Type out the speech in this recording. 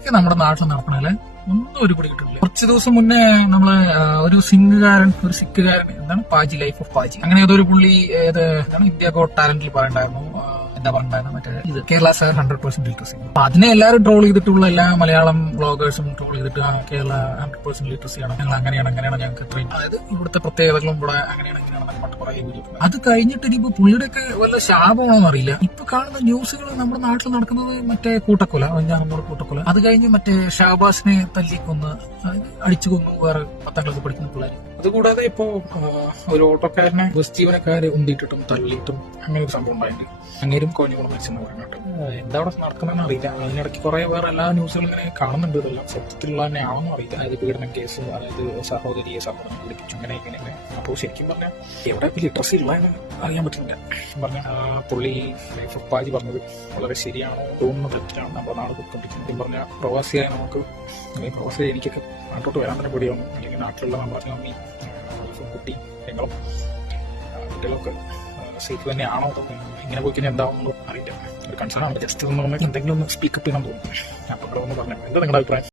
എന്തൊക്കെ നമ്മുടെ നാട്ടിൽ നടക്കണല്ലേ, ഒന്നും ഒരു പിടി കിട്ടില്ല. കുറച്ച് ദിവസം മുന്നേ നമ്മള് ഒരു സിക്കുകാരൻ എന്താണ് പാജി, ലൈഫ് ഓഫ് പാജി, അങ്ങനെ ഏതൊരു പുള്ളി എന്താണ് ഇന്ത്യ ഗോട്ട് ടാലന്റിൽ പറയണ്ടായിരുന്നു, എന്താ പറഞ്ഞിട്ടുണ്ടായിരുന്നു, മറ്റേ ഇത് കേരള സാർ 100% ലിറ്ററസി. അപ്പൊ അതിനെ എല്ലാവരും ട്രോൾ ചെയ്തിട്ടുള്ള എല്ലാ മലയാളം ബ്ലോഗേഴ്സും ട്രോൾ ചെയ്തിട്ട് കേരള 100% ലിറ്ററസി ആണ്, ഞങ്ങൾ അങ്ങനെയാണ് ഞങ്ങൾക്ക് ഇത്രയും, അതായത് ഇവിടുത്തെ പ്രത്യേകതകളും ഇവിടെ അങ്ങനെയാണ് കുറെ വീഡിയോ. അത് കഴിഞ്ഞിട്ട് ഇനിയിപ്പോ പുള്ളിയുടെയൊക്കെ വല്ല ശാപമാണോ അറിയില്ല. ഇപ്പൊ കാണുന്ന ന്യൂസുകൾ നമ്മുടെ നാട്ടിൽ നടക്കുന്നത് മറ്റേ കൂട്ടക്കൊല, നമ്മുടെ കൂട്ടക്കൊല, അത് കഴിഞ്ഞ് മറ്റേ ഷാബാസിനെ തല്ലിക്കൊന്ന് അടിച്ചു കൊന്നു വേറെ 10ാം ക്ലാസ് പഠിക്കുന്ന പിള്ളേർ. അതുകൂടാതെ ഇപ്പോ ഒരു ഓട്ടോക്കാരനെ ബസ് ജീവനക്കാര് ഉന്തിയിട്ടിട്ടും തല്ലിയിട്ടും അങ്ങനെ ഒരു സംഭവം ഉണ്ടായിട്ടുണ്ട്. അങ്ങേരും കൊഞ്ഞു കൂടെ മരിച്ചെന്ന് പറഞ്ഞിട്ട് എന്താ അവിടെ നടക്കുന്നതെന്ന് അറിയില്ല. അതിനിടയ്ക്ക് കുറെ വേറെ എല്ലാ ന്യൂസുകളും ഇങ്ങനെ കാണുന്നുണ്ട്. ഇതെല്ലാം സത്യത്തിലുള്ള തന്നെ ആണെന്നും അറിയില്ല. അതായത് പീഡന കേസ്, അതായത് സഹോദരിയെ പീഡിപ്പിച്ചു, അങ്ങനെ ഇങ്ങനെ. അപ്പോൾ ശരിക്കും പറഞ്ഞാൽ എവിടെ ലിറ്ററസി ഉള്ളതെന്ന് അറിയാൻ പറ്റുന്നില്ല. പറഞ്ഞ പുള്ളി ലൈഫ് ഓഫ് പാജി പറഞ്ഞത് വളരെ ശരിയാണോ തോന്നുന്ന തെറ്റാണ്. നമ്മുടെ നാട് പൊയ്ക്കൊണ്ടിരിക്കുന്നത്. പറഞ്ഞ പ്രവാസിയായ നമുക്ക്, അല്ലെങ്കിൽ പ്രവാസിയായി എനിക്കൊക്കെ നാട്ടോട്ട് വരാൻ തന്നെ പേടിയാവും. അല്ലെങ്കിൽ നാട്ടിലുള്ള നമ്മുടെ അമ്മി, കുട്ടി, ഞങ്ങളും കുട്ടികളൊക്കെ സേഫ് തന്നെയാണോ, ഇങ്ങനെ പോയി കഴിഞ്ഞാൽ എന്താവുന്നോ അറിയില്ല. ഒരു കൺസേൺ ആണ്. ജസ്റ്റ് ഒന്ന് എന്തെങ്കിലും ഒന്ന് സ്പീക്കപ്പ് ചെയ്യണം തോന്നുന്നു. അപ്പോൾ ഒന്ന് പറഞ്ഞു, എന്താ നിങ്ങളുടെ അഭിപ്രായം?